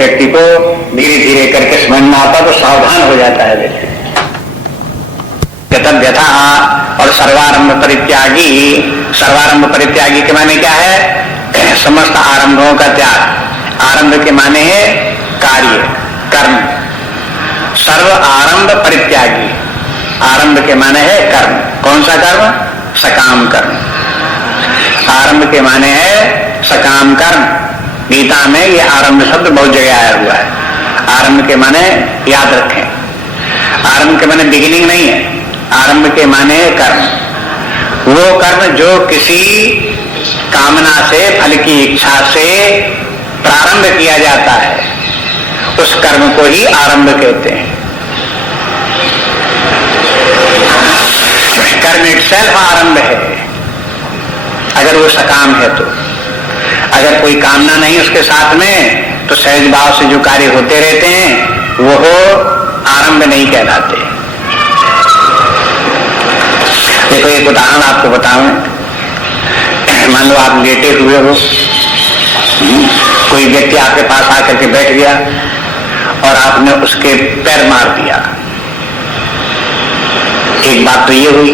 व्यक्ति को धीरे धीरे करके समझ में आता तो सावधान हो जाता है व्यक्ति। यथा और सर्वारंभ परित्यागी, सर्वारंभ परित्यागी के माने क्या है? समस्त आरंभों का त्याग। आरंभ के माने है कार्य, कर्म। सर्व आरंभ परित्यागी, आरंभ के माने है कर्म। कौन सा कर्म? सकाम कर्म। आरंभ के माने है सकाम कर्म। गीता में ये आरंभ शब्द बहुत जगह आया हुआ है। आरंभ के माने याद रखें, आरंभ के माने बिगिनिंग नहीं है, आरंभ के माने कर्म। वो कर्म जो किसी कामना से, फल की इच्छा से प्रारंभ किया जाता है, उस कर्म को ही आरंभ कहते हैं। कर्म इटसेल्फ आरंभ है, अगर वो सकाम है तो। अगर कोई कामना नहीं उसके साथ में, तो सहज भाव से जो कार्य होते रहते हैं वो आरंभ नहीं कहलाते। देखो एक उदाहरण आपको बताऊं। मान लो आप लेटे हुए हो, कोई व्यक्ति आपके पास आकर के बैठ गया और आपने उसके पैर मार दिया। एक बात तो ये हुई।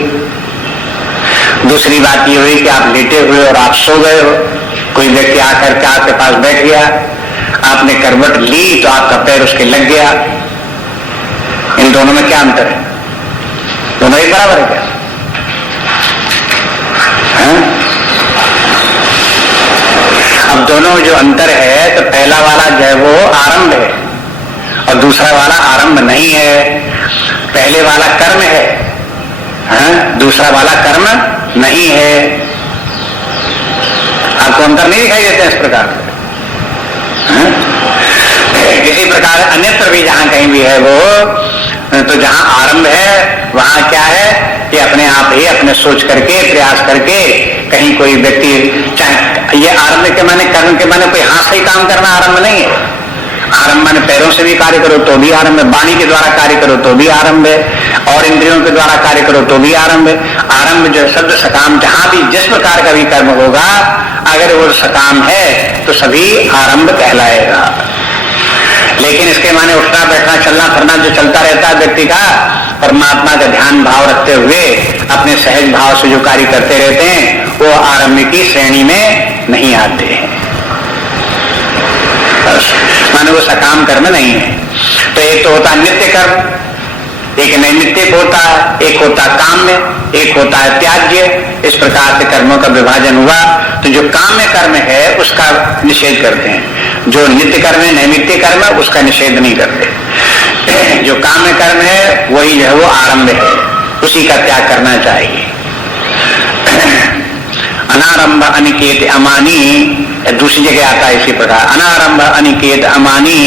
दूसरी बात ये हुई कि आप लेटे हुए और आप सो गए हो, कोई व्यक्ति आकर के आपके पास बैठ गया, आपने करवट ली तो आपका पैर उसके लग गया। इन दोनों में क्या अंतर है? दोनों एक बराबर है क्या? अब दोनों जो अंतर है, तो पहला वाला जो है वो आरंभ है और दूसरा वाला आरंभ नहीं है। पहले वाला कर्म है, दूसरा वाला कर्म नहीं है। आपको अंतर नहीं दिखाई देते इस प्रकार? किसी प्रकार अन्यत्र भी जहां कहीं भी है वो, तो जहां आरंभ है वहां क्या है कि अपने आप ही अपने सोच करके, प्रयास करके कहीं कोई व्यक्ति, चाहे ये आरंभ के माने, कर्म के माने कोई हाथ से ही काम करना आरंभ नहीं है। आरंभ माने पैरों से भी कार्य करो तो भी आरंभ है, वाणी के द्वारा कार्य करो तो भी आरंभ है, और इंद्रियों के द्वारा कार्य करो तो भी आरंभ है। आरंभ जो शब्द सकाम, जहां भी जिस प्रकार का भी कर्म होगा, अगर वो सकाम है तो सभी आरंभ कहलाएगा। लेकिन इसके माने उठना बैठना चलना फिरना जो चलता रहता है व्यक्ति का, परमात्मा का ध्यान भाव रखते हुए अपने सहज भाव से जो कार्य करते रहते हैं, वो आरंभ की श्रेणी में नहीं आते हैं। माने वो सकाम कर्म नहीं है। तो एक तो होता नित्य कर्म, एक नैमित्तिक होता है, एक होता काम्य, एक होता है त्याज्य। इस प्रकार से कर्मों का विभाजन हुआ। तो जो काम्य कर्म है उसका निषेध करते हैं, जो नित्य कर्म है, नैमित्तिक कर्म है, उसका निषेध नहीं करते। जो काम्य कर्म है वही जो है वो आरंभ है, उसी का त्याग करना चाहिए। अनारंभ अनिकेत अमानी, दूसरी जगह आता है इसी प्रकार। अनारंभ अनिकेत अमानी,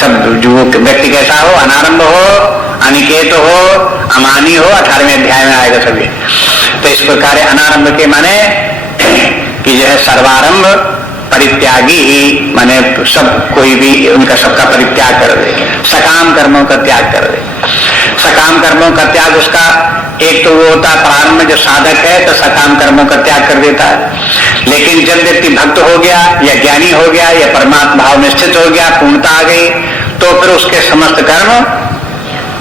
सब जो व्यक्ति कैसा हो, अनारंभ हो, अनिकेत हो, अमानी हो, 18वें अध्याय में आएगा सभी। तो इस प्रकार अनारंभ के माने कि जो है सर्वारंभ परित्यागी ही, माने सब कोई भी उनका सबका परित्याग कर दे, सकाम कर्मों का त्याग कर दे। सकाम कर्मों का त्याग, उसका एक तो वो होता है प्रारंभ जो साधक है तो सकाम कर्मों का त्याग कर देता है। लेकिन जब व्यक्ति भक्त हो गया या ज्ञानी हो गया या परमात्मा भाव में स्थित हो गया, पूर्णता आ गई, तो फिर उसके समस्त कर्म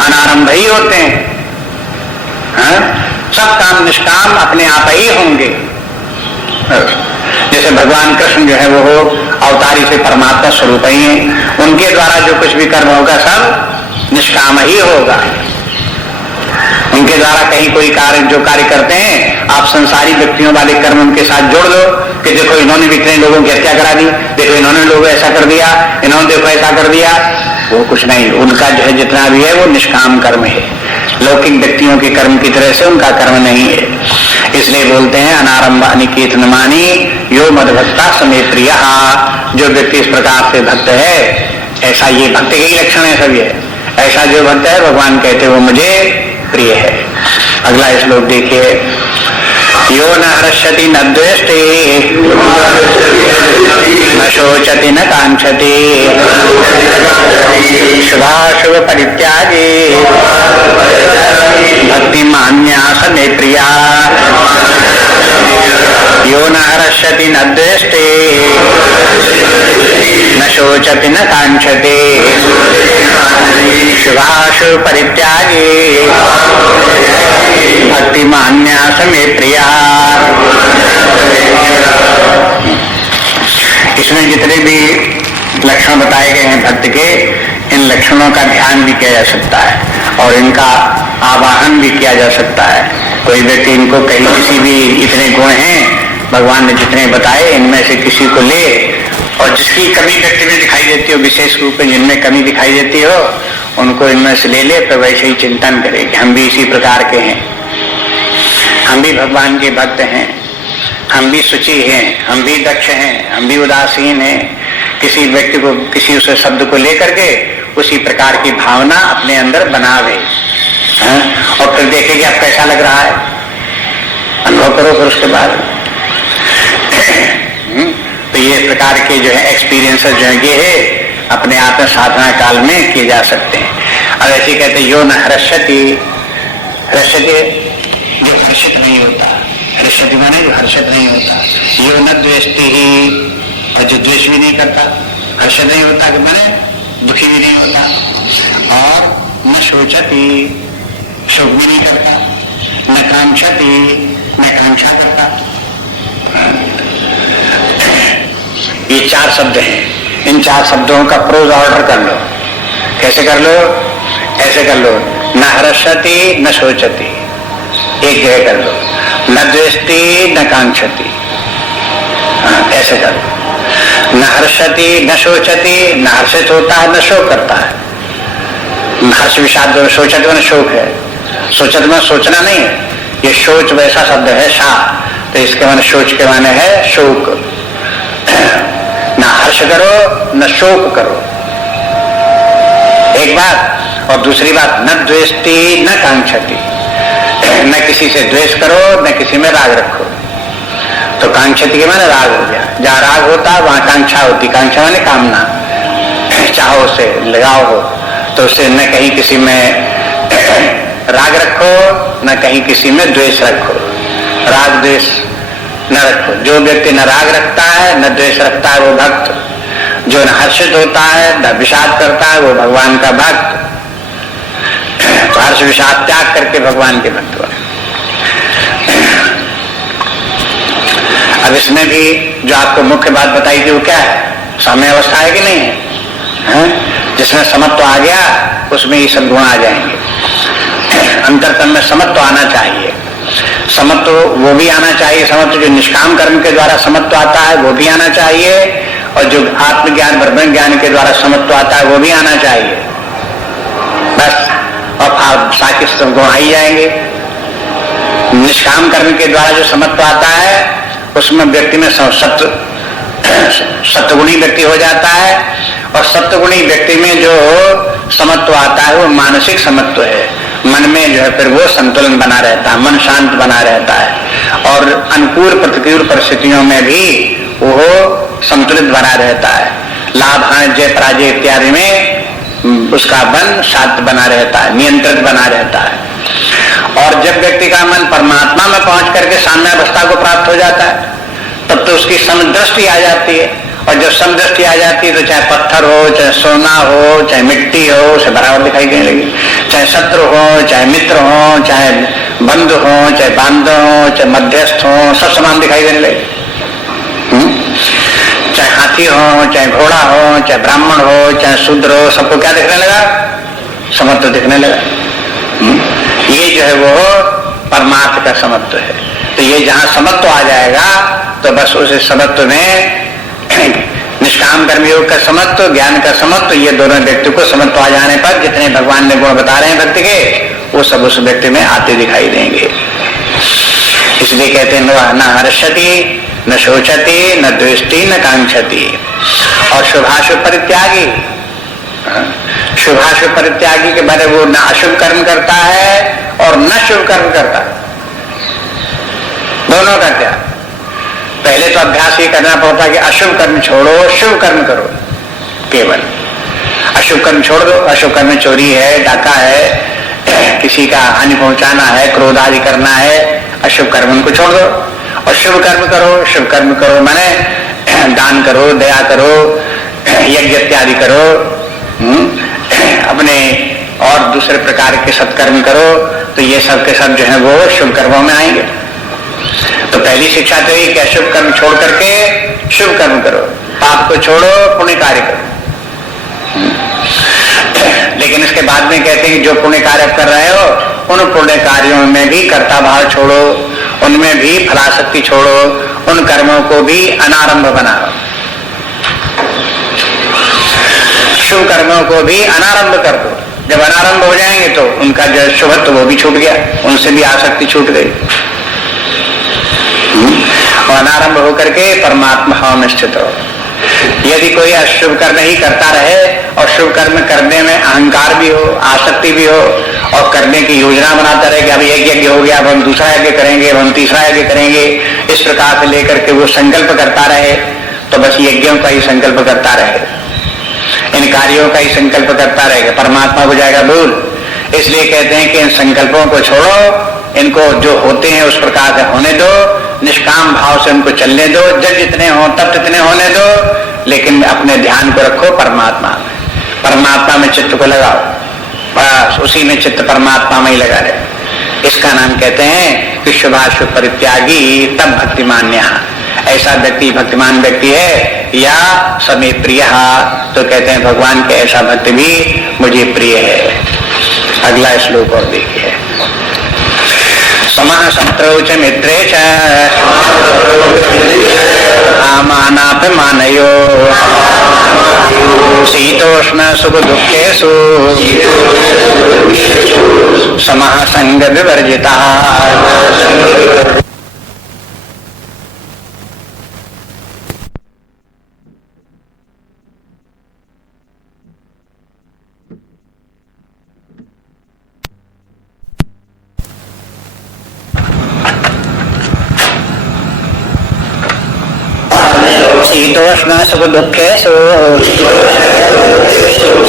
अनारंभ ही होते हैं। सब काम निष्काम अपने आप ही होंगे। जैसे भगवान कृष्ण जो है वो अवतारी से परमात्मा स्वरूप ही है, उनके द्वारा जो कुछ भी कर्म होगा सब निष्काम ही होगा। उनके द्वारा कहीं कोई कार्य जो कार्य करते हैं, आप संसारी व्यक्तियों वाले कर्म उनके साथ जोड़ लो कि देखो इन्होंने भी इतने लोगों की हत्या करा दी, देखो इन्होंने लोग ऐसा कर दिया, इन्होंने देखो ऐसा कर दिया, वो कुछ नहीं। उनका जो है जितना भी है वो निष्काम कर्म है, लौकिक व्यक्तियों के कर्म की तरह से उनका कर्म नहीं है। इसलिए बोलते हैं अनारंभ अनिकेत न मानी यो मद भक्ता समे प्रिय। जो व्यक्ति इस प्रकार से भक्त है, ऐसा ये भक्त के ही लक्षण है सब ये, ऐसा जो भक्त है भगवान कहते वो मुझे प्रिय है। अगला श्लोक देखिए। यो न हर्षति न द्वेष्टि न शोचति न कांक्षति शुभाशुभ परित्यागी भक्ति मान्यास मे प्रिया। यो न हर्षति न द्वेष्टि न शोचति शोचति न कांक्षते शुभाशुभ परित्यागी भक्ति मान्यास में प्रिया। इसमें जितने भी लक्षण बताए गए हैं भक्त के, इन लक्षणों का ध्यान भी किया जा सकता है और इनका आवाहन भी किया जा सकता है। कोई व्यक्ति इनको कहीं किसी भी इतने गुण हैं भगवान ने जितने बताए, इनमें से किसी को ले और जिसकी कमी व्यक्ति में दिखाई देती हो, विशेष रूप में जिनमें कमी दिखाई देती हो, उनको इनमें से ले ले, तो वैसे ही चिंतन करे कि हम भी इसी प्रकार के हैं, हम भी भगवान के भक्त हैं, हम भी शुचि हैं, हम भी दक्ष हैं, हम भी उदासीन हैं। किसी व्यक्ति को, किसी उस शब्द को लेकर के उसी प्रकार की भावना अपने अंदर बनावे और फिर देखे कि अब कैसा लग रहा है, अनुभव करो फिर उसके बाद। तो ये प्रकार के जो है एक्सपीरियंसेस जो है ये है अपने आप में साधना काल में किए जा सकते हैं। और ऐसे कहते यो न हर्षति, हर्षति जो हर्षित नहीं होता, हर्षति माने जो हर्षित नहीं होता, यो न द्वेष्टि ही, और जो द्वेष भी नहीं करता, हर्षित नहीं होता कि माने दुखी भी नहीं होता, और न शोचति, शोक भी नहीं करता, न कांक्षति, न कांक्षा करता। ये चार शब्द हैं, इन चार शब्दों का प्रोज ऑर्डर कर लो। कैसे कर लो? ऐसे कर लो, न हर्षति न शोचति, एक जगह कर लो, न द्वेष्टि न कांक्षति, ऐसे कर लो। न हर्षति न शोचति, न हर्षित होता है न शोक करता है। हर्ष विषाद शोचति में शोक है, सोचत में सोचना नहीं है, ये सोच वैसा शब्द है शा, तो इसके माने सोच के माने है शोक। न हर्ष करो न शोक करो, एक बात। और दूसरी बात, न द्वेष्टि न कांक्षति, न किसी से द्वेष करो न किसी में राग रखो। तो कांक्षति के माने राग हो गया, जहाँ राग होता वहां कांक्षा होती, कांक्षा माने कामना, चाहो से लगाव हो, तो उससे न कहीं किसी में राग रखो न कहीं किसी में द्वेष रखो, राग द्वेष न रखो। जो व्यक्ति न राग रखता है न द्वेष रखता है वो भक्त, जो न हर्षित होता है न विषाद करता है वो भगवान का भक्त। तो हर्ष विषाद त्याग करके भगवान के भक्त बने। अब इसमें भी जो आपको मुख्य बात बताई थी वो क्या है? साम्य अवस्था है कि नहीं है? जिसमें समत्व आ गया उसमें ये सब गुण आ जाएंगे। अंतरतम में समत्व आना चाहिए, समत्व वो भी आना चाहिए, समत्व जो निष्काम कर्म के द्वारा समत्व आता है वो भी आना चाहिए, और जो आत्मज्ञान ब्रह्म ज्ञान के द्वारा समत्व आता है वो भी आना चाहिए। बस अब आप साके सब गुण आ जाएंगे। निष्काम कर्म के द्वारा जो समत्व आता है उसमें व्यक्ति में सत्वगुणी व्यक्ति हो जाता है, और सत्वगुणी व्यक्ति में जो समत्व आता है वो मानसिक समत्व है। मन में जो है फिर वो संतुलन बना रहता है, मन शांत बना रहता है, और अनुकूल प्रतिकूल परिस्थितियों में भी वो संतुलित बना रहता है। लाभ हानि जय पराजय इत्यादि में उसका मन शांत बना रहता है, नियंत्रित बना रहता है। और जब व्यक्ति का मन परमात्मा में पहुंच करके साम्यावस्था को प्राप्त हो जाता है तब तो उसकी समदृष्टि आ जाती है, और जब समदृष्टि आ जाती है तो चाहे पत्थर हो, चाहे सोना हो, चाहे मिट्टी हो, उसे बराबर दिखाई देने लगी। चाहे शत्रु हो, चाहे मित्र हो, चाहे बंधु हो, चाहे बांधव हो, चाहे मध्यस्थ हो, सब समान दिखाई देने लगे। चाहे हाथी हो, चाहे घोड़ा हो, चाहे ब्राह्मण हो, चाहे शूद्र हो, सबको क्या दिखने लगा? समत्व दिखने लगा। ये जो है वो परमार्थ का समत्व है। तो ये जहां समत्व आ जाएगा तो बस उस समत्व में निष्काम कर्मयोग का समत्व, ज्ञान का समत्व, ये दोनों व्यक्ति को समत्व आ जाने पर जितने भगवान ने गुण बता रहे हैं भक्ति के वो सब उस व्यक्ति में आते दिखाई देंगे। इसलिए कहते हैं न हर्षति न शोचति न द्वेष्टि न कांक्षति। और शुभाशुभ परित्यागी, शुभाशुभ परित्यागी के बारे वो न अशुभ कर्म करता है और न शुभ कर्म करता है, दोनों का त्याग। पहले तो अभ्यास ये करना पड़ता है कि अशुभ कर्म छोड़ो, शुभ कर्म करो। केवल अशुभ कर्म छोड़ दो। अशुभ कर्म में चोरी है, डाका है, किसी का हानि पहुंचाना है, क्रोध आदि करना है, अशुभ कर्म उनको छोड़ दो और शुभ कर्म करो। शुभ कर्म करो माने दान करो, दया करो, यज्ञ इत्यादि करो, अपने और दूसरे प्रकार के सत्कर्म करो, तो ये सब के सब जो है वो शुभ कर्मों में आएंगे। तो पहली शिक्षा तो ये कि अशुभ कर्म छोड़ करके शुभ कर्म करो, पाप को छोड़ो, पुण्य कार्य करो। लेकिन इसके बाद में कहते हैं कि जो पुण्य कार्य कर रहे हो उन पुण्य कार्यों में भी कर्ता भाव छोड़ो, उनमें भी फलाशक्ति छोड़ो, उन कर्मों को भी अनारंभ बनाओ, शुभ कर्मों को भी अनारंभ कर दो। जब अनारंभ हो जाएंगे तो उनका जो शुभत्व वो भी छूट गया, उनसे भी आसक्ति छूट गई, और अनारंभ होकर के परमात्मा भाव में स्थित हो। यदि कोई अशुभ कर्म ही करता रहे और शुभ कर्म करने में अहंकार भी हो, आसक्ति भी हो, और करने की योजना बनाता रहे कि अब एक यज्ञ हो गया, अब हम दूसरा यज्ञ करेंगे, अब हम तीसरा यज्ञ करेंगे, इस प्रकार से लेकर के वो संकल्प करता रहे, तो बस यज्ञों का ही संकल्प करता रहे, इन कार्यों का ही संकल्प करता रहेगा, परमात्मा हो जाएगा भूल। इसलिए कहते हैं कि इन संकल्पों को छोड़ो, इनको जो होते हैं उस प्रकार से होने दो, निष्काम भाव से उनको चलने दो, जब जितने हो तब जितने होने दो, लेकिन अपने ध्यान को रखो परमात्मा में, परमात्मा में चित्त को लगाओ, बस उसी में चित्त परमात्मा में ही लगा रहे। इसका नाम कहते हैं कि शुभाशुभ परित्यागी तब भक्तिमान्य। ऐसा व्यक्ति भक्तिमान व्यक्ति है या समे प्रिय, तो कहते हैं भगवान के ऐसा भक्त भी मुझे प्रिय है। अगला श्लोक और देखिए, समः शत्रौ च मित्रे च आमानापमानयो शीतोष्ण सुख दुःखेषु समः संग विवर्जितः। शीतोष्ण सुख दुःखेषु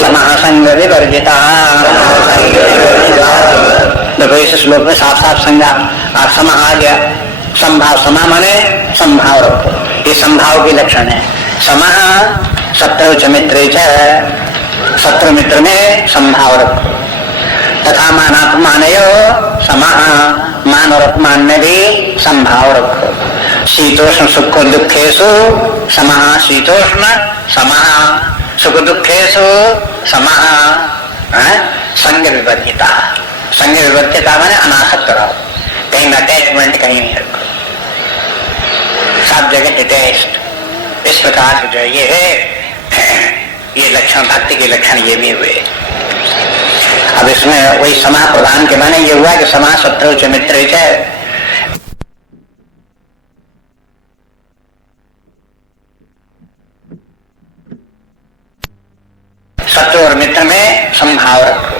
समः संग विवर्जितः। देखो इस श्लोक में साफ साफ संज्ञा समा आ गया। संभाव, समा माने संभाव रखो, ये संभाव के लक्षण है। समः शत्रु च मित्रे च, शत्रु मित्र में संभाव रखो। तथा मानापमानयो, समः मान और अपमान में भी संभाव रखो। शीतोष्ण सुख दुखेशु समः, शीतोष्ण समः, सुख दुखेशु समः। संग विवर्जिता, संग विवर्जिता माने अनासक्त रहो, कहीं अटैचमेंट कहीं नहीं रखो, सब जगह डिटैच्ड। इस प्रकार से जो ये है, ये लक्षण भक्ति के लक्षण ये भी हुए। अब इसमें वही समा प्रधान के माने ये हुआ कि समा शत्रु च मित्र च, शत्रु और मित्र में संभाव रखो।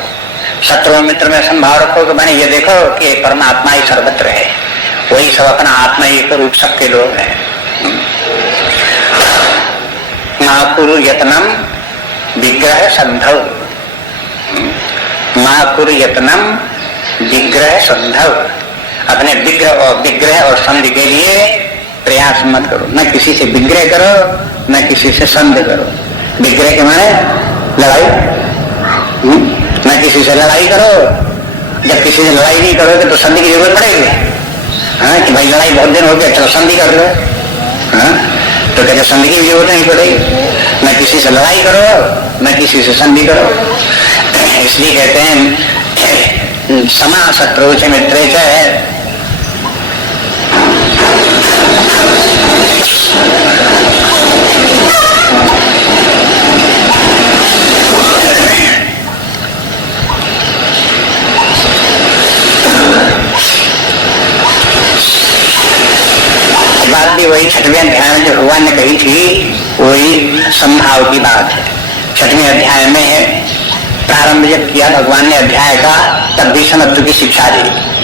शत्रु और मित्र में संभाव रखो तो माने ये देखो कि परमात्मा ही सर्वत्र है, वही सब अपना आत्मा एक रूप सबके लोग हैं। मां कुरु यत्नम विग्रह संधौ, मां कुरु यत्नम विग्रह संधौ, अपने विग्रह और संधि के लिए प्रयास मत करो। न किसी से विग्रह करो, न किसी से संधि करो। विग्रह के माने लड़ाई, न किसी से लड़ाई करो। जब किसी से लड़ाई नहीं करोगे तो संधि की जरूरत पड़ेगी। हाँ, कि भाई लड़ाई बहुत दिन हो गया, चलो संधि कर लो। हाँ, तो कहते संधि की जरूरत नहीं पड़ेगी। न किसी से लड़ाई करो, न किसी से संधि करो। इसलिए कहते हैं समा शत्रु च मित्रे च, बात भी वही छठवें अध्याय में जो भगवान ने कही थी, वही संभाव की बात है। छठवें अध्याय में प्रारंभ जब किया भगवान ने अध्याय का, तब भी समत्व की शिक्षा दी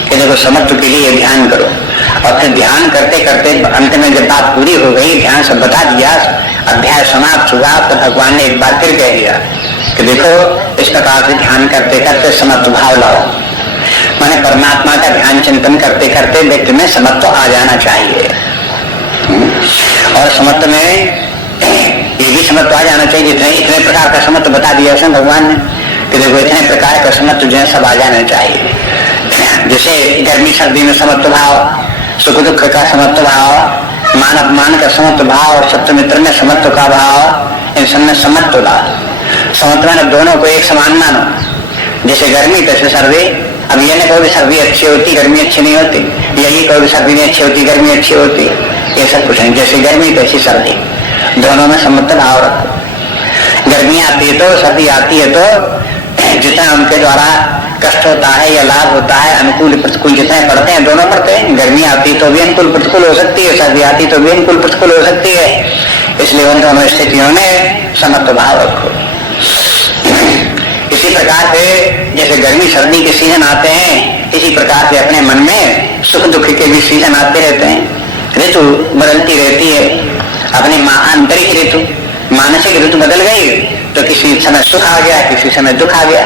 कि देखो समत्व के लिए ध्यान करो। और फिर ध्यान करते करते अंत में जब बात पूरी हो गई, ध्यान सब बता दिया, अध्याय समाप्त हुआ, तो भगवान ने एक बार फिर कह दिया कि देखो इस प्रकार से ध्यान करते करते समत्व भाव लाओ। माने परमात्मा का ध्यान चिंतन करते करते व्यक्ति में समत्व आ जाना चाहिए। और समत्व में ये भी समत्व आ जाना चाहिए। इतने प्रकार का समत्व बता दिया है भगवान ने कि देखो इतने प्रकार का समत्व जो है सब आ जाना चाहिए। जैसे गर्मी सर्दी में समत्व भाव, सुख दुख का समत्व भाव, मान अपमान का समत्व भाव और शत्रु मित्र में समत्व का भाव, इन सब में समत्व लाओ। समत्व में दोनों को एक समान मानो, जैसे गर्मी तैसे सर्दी। अब ये नहीं कहो सर्दी अच्छी होती गर्मी अच्छी नहीं होती, यही कहो सर्दी नहीं अच्छी होती गर्मी अच्छी होती, ये सब कुछ नहीं। जैसे गर्मी तैसी सर्दी, दोनों में समत्व भाव रखो। गर्मी आती है तो सर्दी आती है तो जितना उनके द्वारा कष्ट होता है या लाभ होता है, अनुकूल प्रतिकूल जितने पड़ते हैं दोनों पड़ते हैं। गर्मी आती तो भी अनुकूल प्रतिकूल हो सकती है, सर्दी आती तो भी अनुकूल प्रतिकूल हो सकती है, इसलिए उन दोनों स्थितियों में समत्व भाव रखो। इसी प्रकार से जैसे गर्मी सर्दी के सीजन आते हैं, इसी प्रकार से अपने मन में सुख दुख के भी सीजन आते रहते हैं। ऋतु बदलती रहती है, अपनी आंतरिक ऋतु मानसिक ऋतु बदल गई तो किसी समय सुख आ गया, किसी समय दुख आ गया।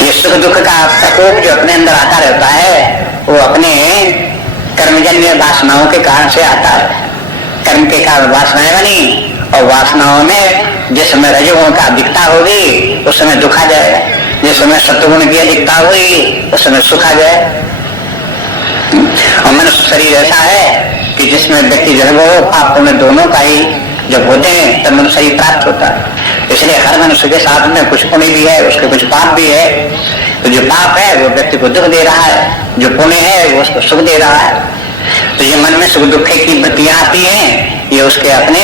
ये सुख दुख का प्रकोप जो अपने अंदर आता रहता है वो अपने कर्मजन्य वासनाओं के कारण से आता है। कर्म के कारण वासनाएं बनी और वासनाओं में जिस समय रजोगुण का अधिकता होगी उस समय दुख आ जाएगा, जिस समय सत्वगुण की अधिकता होगी उस समय सुख आ जाएगा। और मनुष्य शरीर ऐसा है कि जिसमें व्यक्ति जो है वो पाप पुण्य दोनों का ही जब होते हैं तब मनुष्य शरीर प्राप्त होता है। इसलिए हर मनुष्य के साथ में कुछ पुण्य भी है, उसके कुछ पाप भी है। तो जो पाप है वो व्यक्ति को दुख दे रहा है, जो पुण्य है वो उसको सुख दे रहा है। तो ये मन में सुख दुख की वृत्तियां आती हैं, ये उसके अपने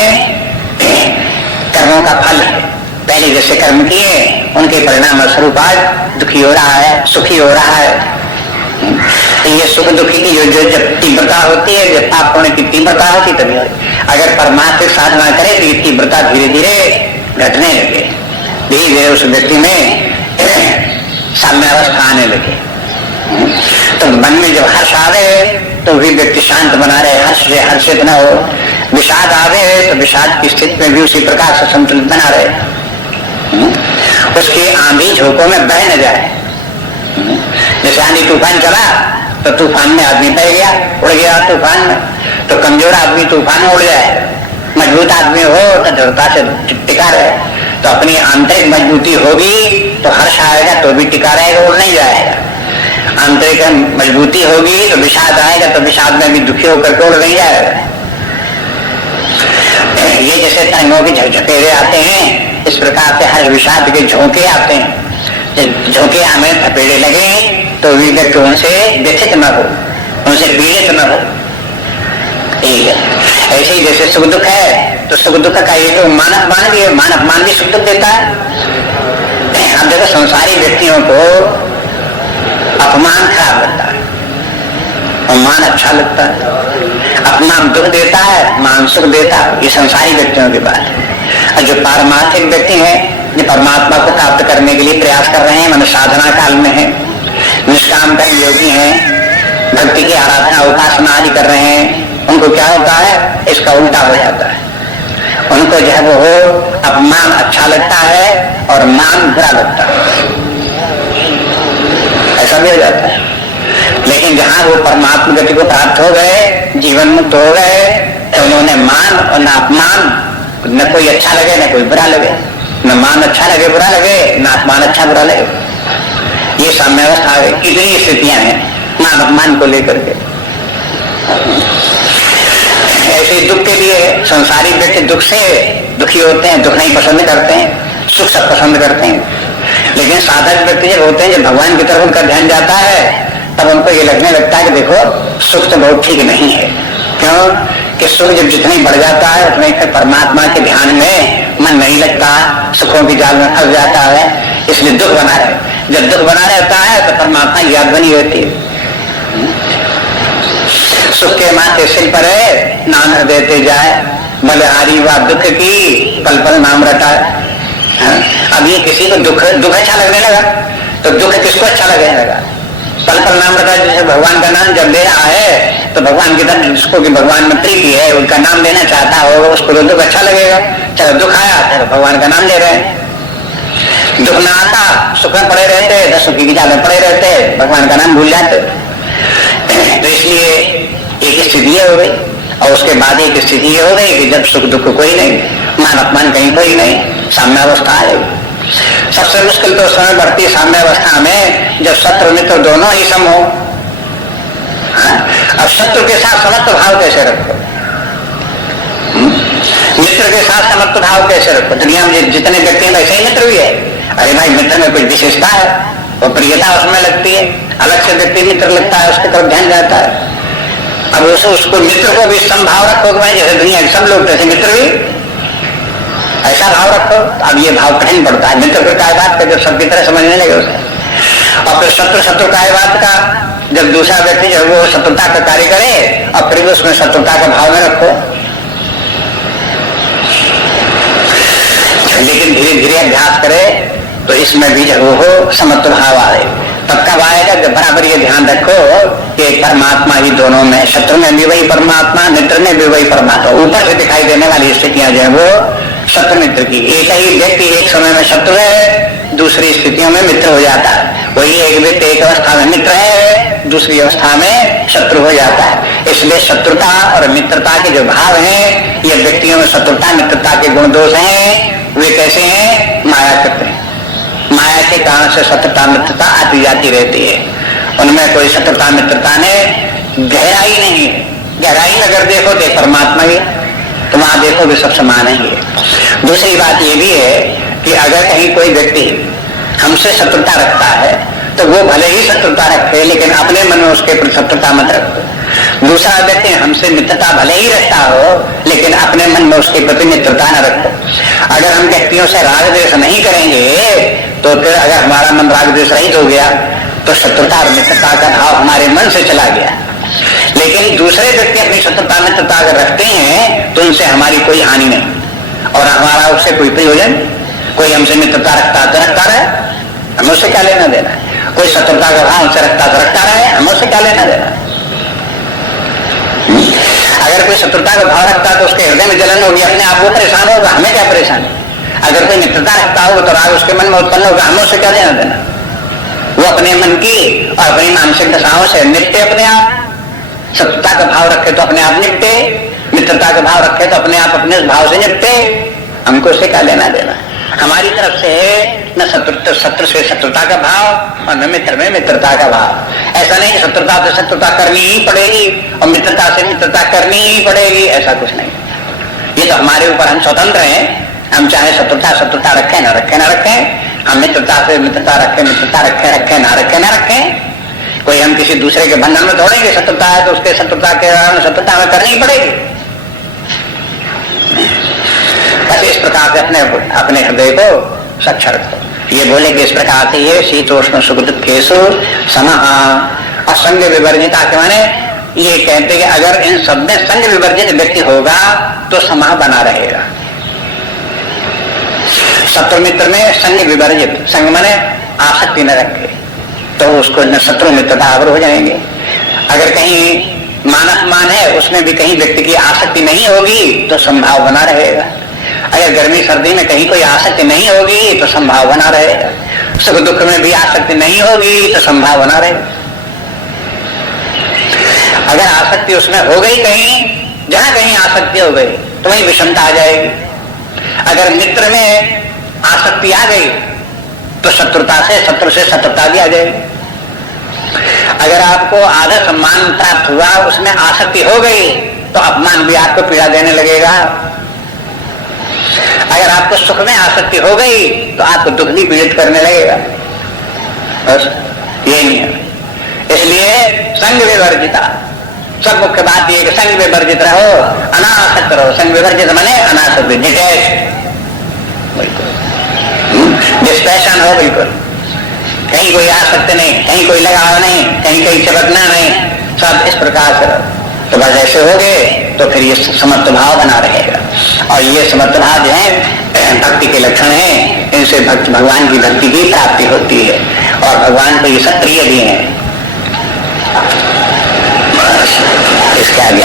कर्मों का फल है। पहले जैसे कर्म किए उनके परिणाम स्वरूप आज दुखी हो रहा है, सुखी हो रहा है। ये सुख दुखी की जो जब तीव्रता होती है, जब पाप होने की तीव्रता होती तभी अगर परमात्मा साधना करे तो ये तीव्रता धीरे धीरे घटने लगे, धीरे धीरे उस व्यक्ति में साम्य अवस्था आने लगे। तो मन में जब हर्ष आवे तो भी व्यक्ति शांत बना रहे, हर्ष से हर्षित न हो। विषाद आवे तो विषाद की स्थिति में भी उसी प्रकार से संतुलित बना रहे, उसके आंधी झोंकों में बह न जाए। जैसे आंधी तूफान चला तो तूफान में आदमी बह गया, उड़ गया तूफान में, तो कमजोर आदमी तूफान में उड़ जाए, मजबूत आदमी हो तो दृढ़ता से टिका रहे। तो अपनी आंतरिक मजबूती होगी तो हर्ष आएगा तो भी टिका रहेगा, उड़ नहीं जाएगा। आंतरिक मजबूती होगी तो विषाद आएगा तो विषाद में भी दुखी होकर के उड़ नहीं जाएगा। ये जैसे तरंगों के झकझकेरे आते हैं, इस प्रकार से हर विषाद के झोंके आते हैं। झोंके हमें थपेड़े लगे तो भी व्यक्ति उनसे व्यथित न हो, उनसे पीड़ित न हो। ऐसे ही जैसे सुख दुख है तो सुख दुख का ये तो मान अपमान भी है, मान अपमान भी सुख दुख देता है। अब देखो संसारी व्यक्तियों को अपमान खराब लगता है और मान अच्छा लगता है। अपमान दुख देता है, मान सुख देता है, ये संसारी व्यक्तियों की बात है। और जो पारमार्थिक व्यक्ति है, जो परमात्मा को प्राप्त करने के लिए प्रयास कर रहे हैं, मन साधना काल में है, निष्काम कर्म योगी हैं, भक्ति की आराधना उपासना आदि कर रहे हैं, उनको क्या होता है, इसका उल्टा हो जाता है। उनको जो है वो अपमान अच्छा लगता है और मान बुरा लगता है, ऐसा भी हो जाता है। लेकिन जहां वो परमात्मा गति को प्राप्त हो गए, जीवन मुक्त हो गए, तो उन्होंने मान और न अपमान, न कोई अच्छा लगे न कोई बुरा लगे, न मान अच्छा लगे बुरा लगे, न अपमान अच्छा बुरा लगे। ये साम्य अवस्था आ गई। इतनी स्थितियां हैं मान अपमान को लेकर के। ऐसे दुख के लिए संसारी व्यक्ति दुख से दुखी होते हैं, दुख नहीं पसंद करते हैं, सुख सब पसंद करते हैं। लेकिन साधक व्यक्ति जब होते हैं, जब भगवान की तरफ उनका ध्यान जाता है, तब उनको ये लगने लगता है कि देखो सुख तो बहुत ठीक नहीं है। क्यों कि सुख जब जितनी बढ़ जाता है उतने फिर परमात्मा के ध्यान में मन नहीं लगता, सुखों की जाल में फंस जाता है, इसलिए दुख बना रहे। जब दुख बना रहता है तो परमात्मा की याद बनी रहती है। सुख के माथे सिर पर है, नाम देते जाए, बलहारी व दुख की पल पल नाम रटा। अब ये किसी को दुख अच्छा लगने लगा तो दुख किसको अच्छा लगने लगा, पल पल नाम रटा। जैसे भगवान का नाम जब ले रहा है तो भगवान की तरफ जिसको कि भगवान में प्रीति है, उनका नाम लेना चाहता हो, उसको तो दुख अच्छा लगेगा। चलो दुख आया तो भगवान का नाम ले रहे हैं। दुख ना आता, सुख में पड़े रहते, तो सुखी की जाल में पड़े रहते, भगवान का नाम भूल जाते। तो इसलिए एक स्थिति हो गई। और उसके बाद एक स्थिति ये हो गई कि जब सुख दुख कोई नहीं, मान अपमान कहीं कोई नहीं, साम्यावस्था आ गई। सबसे मुश्किल तो समय बढ़ती साम्यावस्था में जब शत्रु मित्र दोनों ही सम हो। अब शत्रु के साथ समत्व भाव कैसे रखो, मित्र के साथ समत्व भाव कैसे रखो? दुनिया में जितने व्यक्ति हैं वैसे ही मित्र भी है। अरे भाई मित्र में कुछ विशेषता है, वो प्रियता उसमें लगती है, अलग से व्यक्ति मित्र लगता है, उसके तरफ ध्यान जाता है। अब उसको मित्र को भी समभाव रखो कि भाई जैसे दुनिया के सब लोग तैसे मित्र भी, ऐसा भाव रखो। अब ये भाव कठिन पड़ता है। मित्र फिर काय बात का जब सबकी तरह समझने लगे उसे, और फिर शत्रु काय बात का जब दूसरा व्यक्ति जब वो शत्रुता का कार्य करे और फिर उसमें शत्रुता का भाव में रखो। लेकिन धीरे धीरे अभ्यास करे तो इसमें भी जब वो हो समत्व भाव आए। तब कब आएगा? जब बराबर ये ध्यान रखो कि परमात्मा ही दोनों में, शत्रु में भी वही परमात्मा, मित्र में भी वही परमात्मा। ऊपर से दिखाई देने वाली स्थितियां जो है वो शत्रु मित्र की। एक ही व्यक्ति एक समय में शत्रु है, दूसरी स्थितियों में मित्र हो जाता है। वही एक व्यक्ति एक अवस्था में मित्र है, दूसरी अवस्था में शत्रु हो जाता है। इसलिए शत्रुता और मित्रता के जो भाव हैं, ये व्यक्तियों में शत्रुता मित्रता के गुण दोष हैं। वे कैसे हैं? माया करते हैं। माया के कारण से शत्रुता मित्रता आती जाती रहती है। उनमें कोई शत्रुता मित्रता ने गहराई नहीं है। गहराई अगर देखो तो परमात्मा ही, तो वहां देखो भी सब समान ही है। दूसरी बात ये भी है कि अगर कहीं कोई व्यक्ति हमसे शत्रुता रखता है तो वो भले ही शत्रुता रखे, लेकिन अपने मन में उसके प्रति शत्रुता मत रखो। दूसरा व्यक्ति हमसे मित्रता भले ही रखता हो, लेकिन अपने मन में उसके प्रति मित्रता न रखो। अगर हम व्यक्तियों से राग द्वेष नहीं करेंगे तो फिर अगर हमारा मन राग द्वेष रहित हो गया तो शत्रुता और मित्रता का भाव हमारे मन से चला गया। लेकिन दूसरे व्यक्ति अपनी शत्रुता मित्रता अगर रखते हैं तो उनसे हमारी कोई हानि नहीं और हमारा उससे कोई प्रयोजन। कोई हमसे मित्रता रखता तो रखता रहे, हमें उससे क्या लेना देना। कोई शत्रुता का भाव हमसे रखता तो रखता रहे, हमें उससे क्या लेना देना। अगर कोई शत्रुता का भाव रखता तो उसके हृदय में जलन होगी, अपने आप वो परेशान होगा, हमें क्या परेशानी। अगर कोई मित्रता रखता होगा तो राग उसके मन में उत्पन्न होगा, हमें उससे क्या लेना देना। वो अपने मन की और अपनी मानसिक दशाओं से निपटे अपने आप। शत्रुता का भाव रखे तो अपने आप निपटे, मित्रता का भाव रखे तो अपने आप अपने भाव से निपटे, हमको उससे क्या लेना देना। हमारी तरफ से न शत्रु से शत्रुता का भाव और न मित्र में मित्रता का भाव। ऐसा नहीं शत्रुता से शत्रुता करनी ही पड़ेगी और मित्रता से मित्रता करनी ही पड़ेगी, ऐसा कुछ नहीं। ये तो हमारे ऊपर, हम स्वतंत्र हैं। हम चाहे शत्रुता रखें न रखें, हम मित्रता से मित्रता रखें न रखें। कोई हम किसी दूसरे के बंधन में तोड़ेंगे, शत्रुता है तो उसके शत्रुता के शत्रुता में करनी ही पड़ेगी। बस इस प्रकार से अपने हृदय को स्वच्छ रखो। ये बोले कि इस प्रकार से ये शीतोष्ण सुख दुखेषु समः असंग विवर्जिता के माने ये कहते कि अगर इन सब में संग विवर्जित व्यक्ति होगा तो समः बना रहेगा। शत्रु मित्र में संग विवर्जित, संग माने आसक्ति न रखे तो उसको न शत्रु मित्रता आवर हो जाएंगे। अगर कहीं मानस मान है उसमें भी कहीं व्यक्ति की आसक्ति नहीं होगी तो संभाव बना रहेगा। अगर गर्मी सर्दी में कहीं कोई आसक्ति नहीं होगी तो संभाव बना रहेगा। सुख दुख में भी आसक्ति नहीं होगी तो संभाव बना रहेगा। अगर आसक्ति उसमें हो गई, कहीं जहां कहीं आसक्ति हो गई तो वहीं विषमता आ जाएगी। अगर मित्र में आसक्ति आ गई तो शत्रु से शत्रुता भी आ जाएगी। अगर आपको आदर सम्मान प्राप्त हुआ उसमें आसक्ति हो गई तो अपमान भी आपको पीड़ा देने लगेगा। अगर आपको सुख में आसक्ति हो गई तो आपको दुख भी पीड़ित करने लगेगा। बस ये नहीं है। इसलिए संग विवर्जिता, सब मुख्य बात ये कि संग विवर्जित रहो, अनासक्त रहो। संग विवर्जित माने अनासक्त, डिस्पैशन हो बिल्कुल। कहीं कोई आसक्त नहीं, कहीं कोई लगाव नहीं, कहीं चबकना नहीं, सब इस प्रकार से रहो। तो बस ऐसे हो गए तो फिर ये समत्व भाव बना रहेगा। और ये समत्व भाव जो है भक्ति के लक्षण है, इनसे भगवान की भक्ति की प्राप्ति होती है और भगवान को ये सब प्रिय भी है। इसके आगे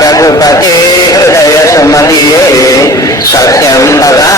रघुपते हृदय सुमलिये सत्यम तथा